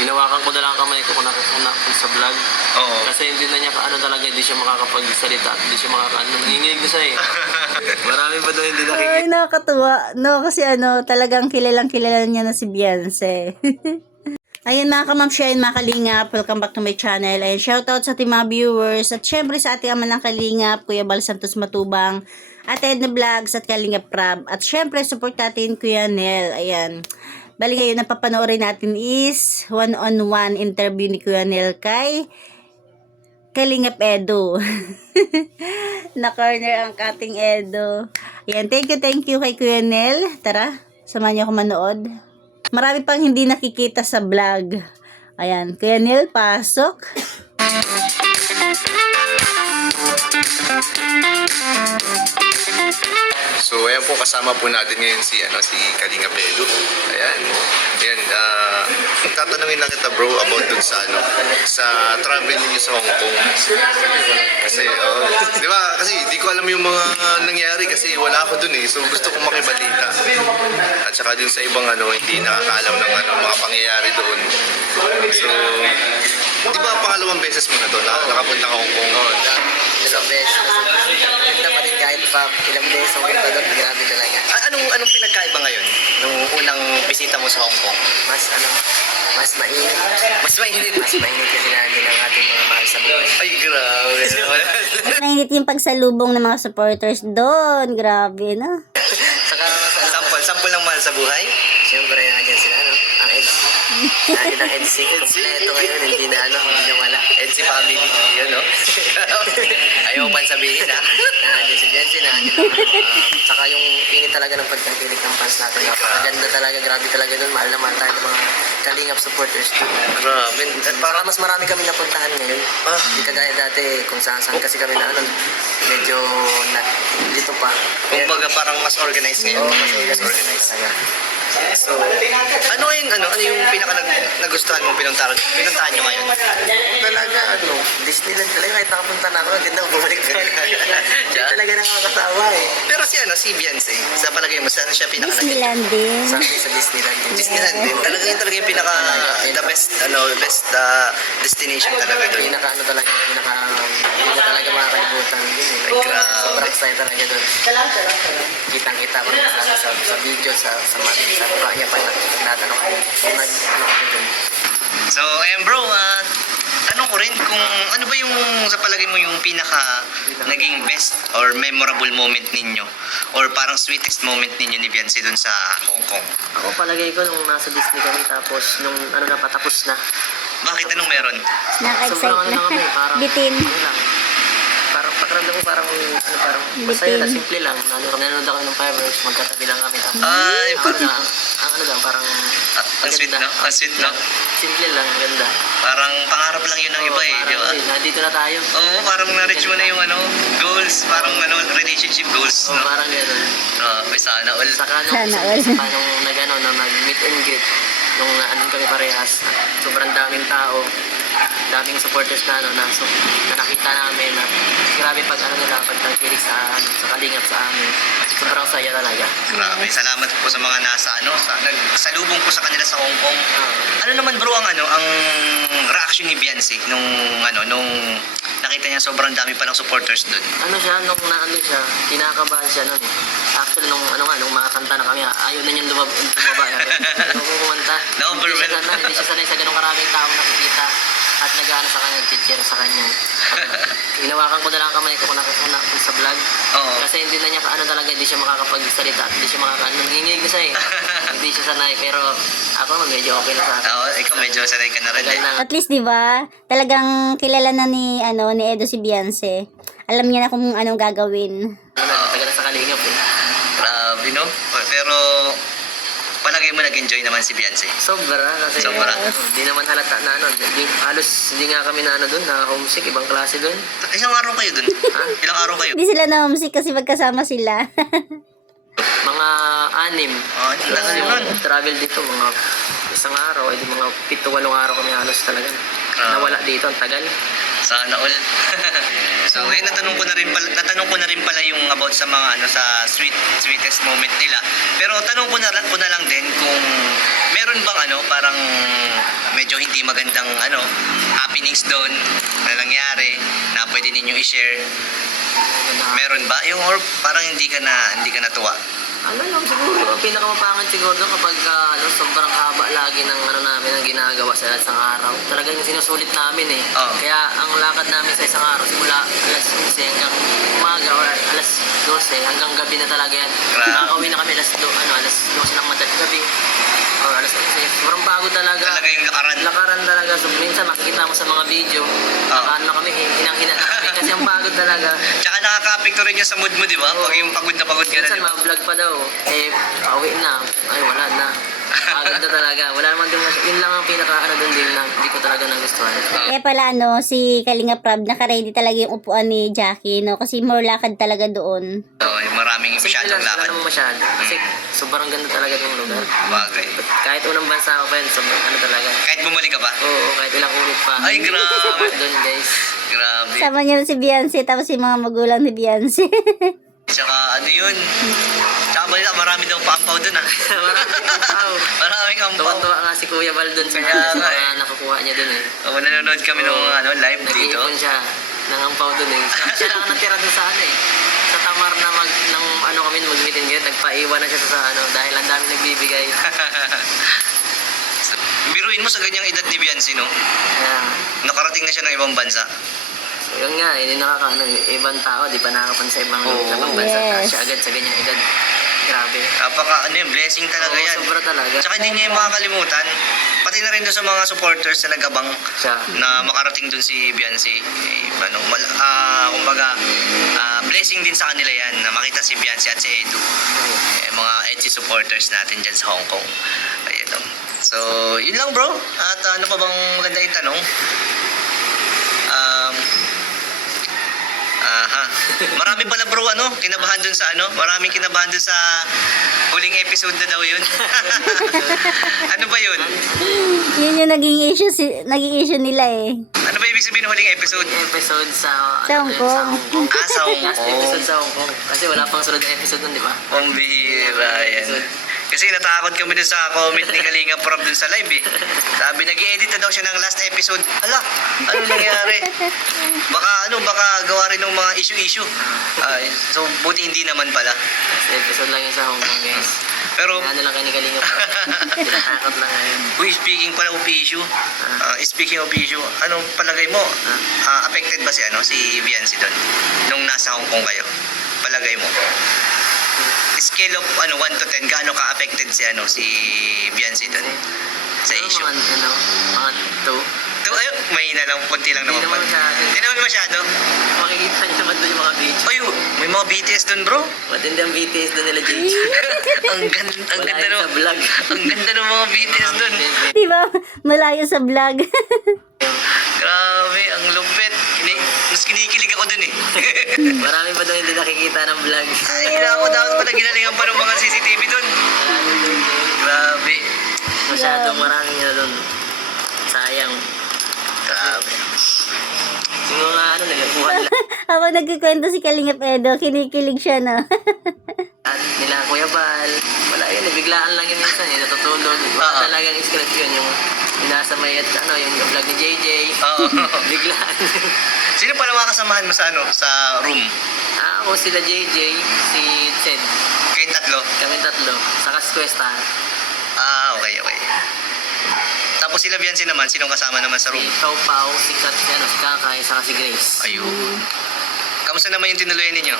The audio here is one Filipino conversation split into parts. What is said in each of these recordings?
hinawakan ko na lang ang kamay ko kung nakakana sa vlog. Oo. Kasi hindi na niya ano talaga, hindi siya makakapagsalita at hindi siya makakaano. Nanginginig na siya eh. Marami pa daw hindi nakikita. Ay, nakakatuwa. No, kasi talagang kilalang kilala niya na si Beyonce. Ayun mga kamamsyahin, mga kalingap, welcome back to my channel. Ayun, shoutout sa ating mga viewers. At syempre sa ating ama ng kalingap, Kuya Bal Santos Matubang, Ate Edna Vlogs at Kalingap Prab. At syempre, support natin Kuya Nel. Ayan. Bali ngayon, napapanoorin natin is one-on-one interview ni Kuya Nel kay Kalingap Edo. Na-corner ang kating Edo. Ayan, thank you kay Kuya Nel. Tara, samahan niyo ako manood. Marami pang hindi nakikita sa vlog. Ayan, Kuya Nel, pasok. So, ayan po, kasama po natin ngayon si Kalinga Edo. Ayan. Ayan, tatanungin lang kita bro about dun sa sa travel niyo sa Hong Kong. Kasi, di ba, kasi di ko alam yung mga nangyari kasi wala ako dun eh. So, gusto kong makibalita. At saka dun sa ibang hindi nakakaalam ng mga pangyayari doon. So, di ba pangalawang beses mo na to na nakapunta ka Hong Kong? Ilang beses. Ganda pa rin kahit pa ilang beses ang punta doon. Grabe talaga. Anong pinagkaiba ngayon nung unang bisita mo sa Hong Kong? Mas mainit. Mas mainit kasi natin ang ating mga mahal sa buhay. Ay, grabe. Mainit yung pagsalubong ng mga supporters doon. Grabe, no? Saka Sample ng mahal sa buhay? siyempre nandiyan sila, ang EDC. Natin ang EDC. Kompleto ngayon, hindi na wala. EDC family, yun ayaw man sabihin Nandiyan si Jensen, saka yung init talaga ng pagkakilig ng fans natin. Napakaganda talaga, grabe talaga doon. Mahal na mahal tayo ng mga Kalingap supporters doon. Grabe. Para mas marami kami napuntahan ngayon. Hindi kagaya dati kung saan kasi kami na medyo dito pa. Kumbaga parang mas organized ngayon. Oo, mas organized talaga. So, ano yung pinaka nagustuhan mo pinuntahan nyo ngayon? Talaga, Disneyland talaga. Kahit nakapunta na ako, ganda ko bumalik ka. Hindi talaga nakakasawa eh. Pero si Beyonce, sa palagay mo, saan siya pinaka Disneyland din. Sabi sa Disneyland. Disneyland din. Talaga yung pinaka the best destination talaga doon. Talaga, hindi ko talaga makakalimutan din eh. Ay, grabe. Sobrang saya talaga doon. Kitang-kita ko naman sa video, sa mukha niya pa nagtatanong kung kami doon. So, ayan bro, tanong ko rin kung ano ba yung sa palagay mo yung pinaka naging best or memorable moment ninyo or parang sweetest moment ninyo ni Beyonce dun sa Hong Kong. Ako palagay ko nung nasa Disney kami tapos nung patapos na. Bakit anong meron? Naka-excite na. parang Bitin. Parang pakiramdam ko parang masaya na, simple lang. Nanonood ako ng fireworks, magkatabi lang kami. Ay, Parang ang sweet no? Ang sweet no? simple lang, ganda. Parang pangarap lang yun ng iba eh, di ba? Nandito na tayo. Oo, parang na-reach mo na yung goals, parang relationship goals, no? Parang gano'n. May sana all. Saka Sana all. nung nag-meet and greet, nung kami parehas, sobrang daming tao, daming supporters na nakita namin na grabe pag pagkikilig sa Kalingap sa amin. Sobrang saya talaga. Grabe, salamat po sa mga nagsalubong po sa kanila sa Hong Kong. Ano naman bro ang reaction ni Beyonce nung nakita niya sobrang dami palang supporters doon? Nung kinakabahan siya nun. Actually, nung makakanta na kami, ayaw na niyang lumaba. Ayaw ko kumanta. Hindi siya sanay sa ganong karaming taong nakikita at nag-ano sa kanya, nag-cheer sa kanya. Hinawakan ko na lang ang kamay ko kung nakakana sa vlog. Oo. Kasi hindi na niya talaga, hindi siya makakapagsalita at hindi siya nanginginig na siya eh. Hindi siya sanay, pero ako medyo okay na sa akin. Oo, ikaw medyo sanay ka na rin eh. At least, di ba, talagang kilala na ni Edo si Beyonce. Alam niya na kung anong gagawin. Tagal na sa Kalingap eh. Grabe no? Pero palagay mo nag-enjoy naman si Beyonce? Sobra kasi hindi naman halata na halos hindi nga kami na doon, na homesick, ibang klase doon. Ilang araw kayo doon? Ilang araw kayo? Hindi sila na homesick kasi magkasama sila. Mga 6. Lakas yun. Travel dito, mga isang araw, ay di mga 7-8 araw kami halos talaga. Nawala dito, ang tagal. Sana all. So, yun, natanong ko na rin pala yung about sa mga sa sweetest moment nila. Pero tanong ko na lang din kung meron bang parang medyo hindi magandang happenings doon na nangyari na pwede ninyong i-share. Meron ba? Yung or parang hindi ka natuwa? Ano lang siguro, ang pinakamapangan siguro doon kapag sobrang haba lagi ng namin ang ginagawa sa isang araw. Talagang sinusulit namin eh. Oh. Kaya ang lakad namin sa isang araw, simula alas 11 hanggang umaga or alas 12 hanggang gabi na talaga yan. Grabe. Nakakauwi na kami alas 12 ng madaling gabi. Or alas 11. Sobrang pagod talaga. Talaga yung lakaran. Lakaran talaga. So minsan makikita mo sa mga video, na kami, hinang-hina na kami kasi ang pagod talaga. Tsaka nakaka-apekto rin yun sa mood mo, di ba? Pag yung pagod na pagod ka na, Minsan di ba? ma-vlog pa daw. Pauwi na. Ay, wala na. Pagod na talaga. Wala naman din. Yun lang ang doon din na hindi ko talaga nagustuhan. Kaya pala si Kalinga Prab, naka-ready talaga yung upuan ni Jackie, no? Kasi more lakad talaga doon. Oo, yung maraming Simple masyadong lang, wala lakad. naman masyado. Kasi sobrang ganda talaga ng lugar. Bagay. Kahit unang bansa ako pa yun, sobrang talaga. Kahit bumalik ka pa? Oo, kahit ilang ulit pa. Ay, grabe. Doon guys. Grabe. Sama niya si Beyonce, tapos yung mga magulang ni Beyonce. Tsaka yun? Tsaka balita, marami daw paampaw dun Maraming tao. Maraming ampaw. Tuwan-tuwa nga si Kuya Val doon sa Kaya nga mga nakukuha niya doon eh. Oo, nanonood kami nung live dito. Nag-iipon siya ng ampaw doon eh. Siya lang ang natira doon sa sa Tamar na kami mag-meet and greet. Nagpaiwan na siya sa dahil ang dami nagbibigay. Biruin mo sa ganyang edad ni Beyonce, no? Kaya, Nakarating na siya ng ibang bansa. so yun nga, hindi ibang tao, di pa nakakapan sa ibang Oo. bansa. Yes. Siya agad sa ganyang edad. Grabe. Blessing talaga Oo, yan. sobra talaga. Tsaka hindi niya yung makakalimutan. Pati na rin doon sa mga supporters na nagabang Siya. na makarating doon si Beyonce. Kumbaga, blessing din sa kanila yan na makita si Beyonce at si Edu. Mga edgy supporters natin dyan sa Hong Kong. Ayun, no? So, yun lang bro. At ano pa bang maganda yung tanong? Marami pala bro kinabahan dun sa maraming kinabahan dun sa huling episode na daw yun. Ano ba yun? Yun yung naging issue nila eh. Ano ba ibig sabihin ng huling episode? Episode sa Sa Hong Kong. Sa Hong Last Kong. episode sa Hong Kong. Kasi wala pang sunod na episode nun, di ba? Ang bihira yan. Kasi natakot kami dun sa comment ni Kalinga Prab dun sa live eh. Sabi, nag-i-edit na daw siya ng last episode. Hala, ano nangyari? Baka gawa rin ng mga issue-issue. So, buti hindi naman pala. Last episode lang yun sa Hong Kong, guys. Pero, Ano lang kayo ni Kalinga pa. Tinatakot lang ngayon. speaking of issue, anong palagay mo? Affected ba si Beyonce doon? Nung nasa Hong Kong kayo? Palagay mo? Scale of 1 to 10, gaano ka-affected si Beyonce doon? Sa issue? Mga 2. Ayun, mahina lang, konti lang Hindi naman. naman masyado. Hindi naman masyado. Makikita niyo naman doon yung mga video. Ay, may mga BTS doon bro. Matindi ang BTS doon nila, JJ. ang ganda Wala yun sa vlog. Ang ganda ng mga BTS doon. Diba? Malayo sa vlog. Grabe, ang lupit. Mas kinikilig ako dun eh. Marami pa doon hindi nakikita ng vlog. Ay, ako dapat pala ginalingan pa ng mga CCTV dun. Grabe. Masyadong maraming doon. Sayang. Grabe. Yung mga nalabuhan lang. Habang nagkikwento si Kalingap Edo, kinikilig siya na. At nila Kuya Bal, wala yun, biglaan lang yun minsan natutulog. Wala talagang script yun, yung nasa may yung vlog ni JJ. Oo. Biglaan. Sino pala mga kasamahan mo sa sa room? Ako sila JJ, si Ted, Kayong tatlo? kami tatlo, saka si Cuesta, Okay. Tapos sila Beyonce naman, sinong kasama naman sa si room? Pau Pau, si Kakay, saka si Grace. Ayun. Kamusta naman yung tinuluyan ninyo?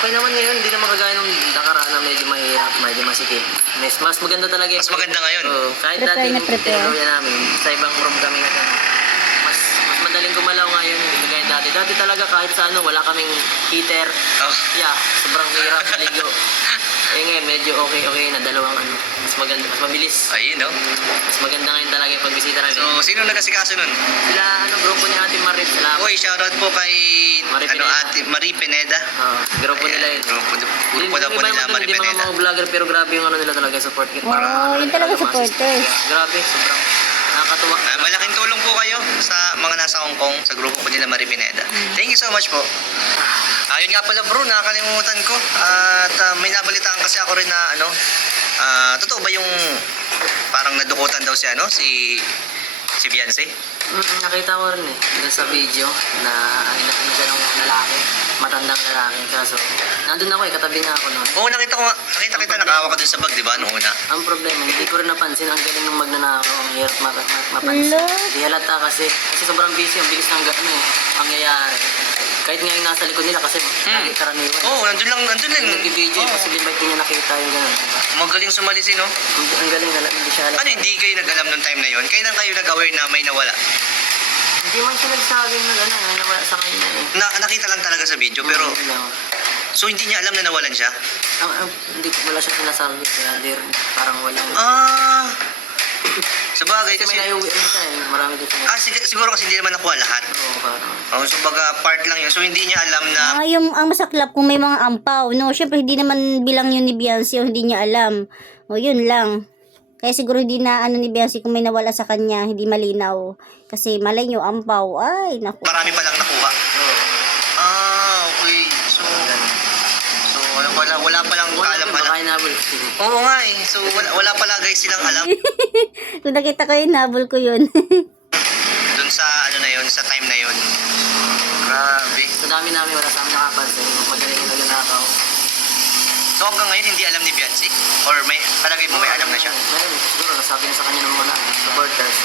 Okay naman ngayon, hindi naman kagaya nung nakaraan na medyo mahirap, medyo masikip. Mas maganda talaga Mas maganda ngayon. Kahit Prepare dati na yung prepare. tinuluyan namin, sa ibang room kami na mas madaling gumalaw ngayon, hindi kagaya dati. Dati talaga kahit sa wala kaming heater. Oh. Yeah, sobrang hirap maligo. Eh ngayon, medyo okay na. Dalawang ano. Mas maganda, mas mabilis. Ayun, no? Mas maganda ngayon talaga yung pagbisita namin. So, sino nag-asikaso nun? Sila, grupo ni Ate Marit. Salamat. Uy, shoutout po kay Marie ano, Pineda. Ate Marie Pineda. Grupo nila yun. Grupo daw po nila Marie Hindi mga Pineda. vlogger, pero grabe yung ano nila talaga, support. Wow, yun talaga supporters. Grabe, sobrang nakakatuwa. Malaking tulong po kayo sa mga nasa Hong Kong, sa grupo po nila Marie Pineda. Thank you so much po. Ayun nga pala bro, nakakalimutan ko. At may nabalitaan kasi ako rin na ano, totoo ba yung parang nadukutan daw si ano, si Beyonce? Nakita ko rin doon sa video na inakina siya ng lalaki, matandang lalaki. Kaso, nandun ako katabi nga ako noon. Oo, nakita kita, nakahawa ka dun sa bag, di ba, noong una? Ang problema, hindi ko rin napansin. Ang galing ng magnanakaw. Ang hirap mapansin. Hello? Di halata kasi sobrang busy. Ang bilis ng pangyayari. Kahit nga yung nasa likod nila kasi lagi karaniwan. Oo, nandun lang. Nag-video Oo. kasi di ba hindi niya nakita yung gano'n. Magaling sumalisi, no? Ang galing, hindi siya alam. Ano, hindi kayo nag-alam nung time na yon? Kailan kayo nag-aware na may nawala? Hindi man siya nagsabi na gano'n. May nawala sa kanya eh. Nakita lang talaga sa video, pero Hindi lang. so hindi niya alam na nawalan siya? Hindi wala siya sinasabi. Kaya parang walang... Sa bagay Kasi kasi... may naiuwi rin siya eh. Marami din siya. siguro kasi hindi naman nakuha lahat. Oo, parang... So baga part lang yun. So hindi niya alam na... Yung ang masaklap kung may mga ampaw, no? Syempre hindi naman bilang yun ni Beyonce o hindi niya alam. O yun lang. Kaya siguro hindi na ano ni Beyonce kung may nawala sa kanya, hindi malinaw. Kasi malay nyo, ampaw. Ay, naku. Marami pa lang nakuha. Okay. So wala pa lang alam. Baka inabol. Oo nga eh. So wala pala guys silang alam. Kung nakita ko yun, nabol ko yun. Dun sa ano na yun, sa time na yun. Grabe. Sa dami namin wala sa amin nakapansin. Magaling yung nagnanakaw. So hanggang ngayon hindi alam ni Beyonce? Or may palagay mo may alam na siya? Ngayon, siguro nasabi na sa kanya ng mga supporters.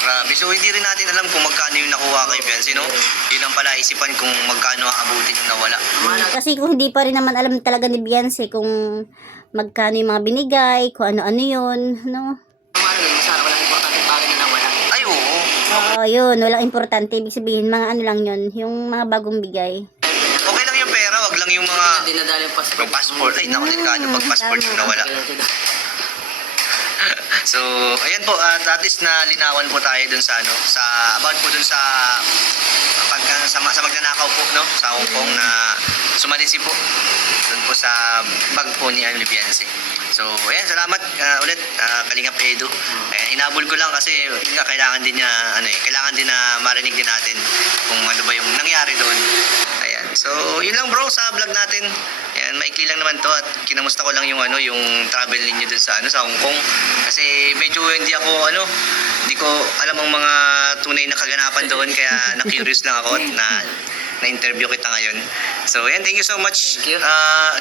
Grabe. So hindi rin natin alam kung magkano yung nakuha kay Beyonce, no? Yun ang pala isipan kung magkano aabutin yung nawala. Kasi kung hindi pa rin naman alam talaga ni Beyonce kung magkano yung mga binigay, kung ano-ano yun, no? Sana walang importante bagay na nawala. Ay, oo. Oo, yun, walang importante. Ibig sabihin, mga ano lang yun, yung mga bagong bigay. Okay lang yung pera, wag lang yung mga... Dinadala yung passport. Yung passport. Ay, naku, delikado pag passport yung nawala. So, ayan po, at least na linawan po tayo dun sa ano, sa about po dun sa sa magnanakaw po, no, sa Hong Kong na sumalisi po dun po sa bag po ni Beyonce. So, ayan, salamat ulit Kalingap Edu. Ayan, inabol ko lang kasi yun nga, kailangan din niya kailangan din na marinig din natin kung ano ba yung nangyari doon. Ayan. So, yun lang bro sa vlog natin. Ayan, maikli lang naman to at kinamusta ko lang yung yung travel ninyo dun sa sa Hong Kong kasi medyo hindi ko alam ang mga tunay na kaganapan doon kaya na-curious lang ako at na-interview kita ngayon. So, ayan, thank you so much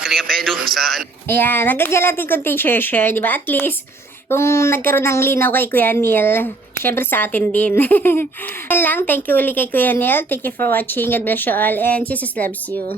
Kalingap Edu sa Ayan, nagkadya natin kunting share, di ba? At least, kung nagkaroon ng linaw kay Kuya Neil, syempre sa atin din. Yan lang, thank you ulit kay Kuya Neil. Thank you for watching. God bless you all and Jesus loves you.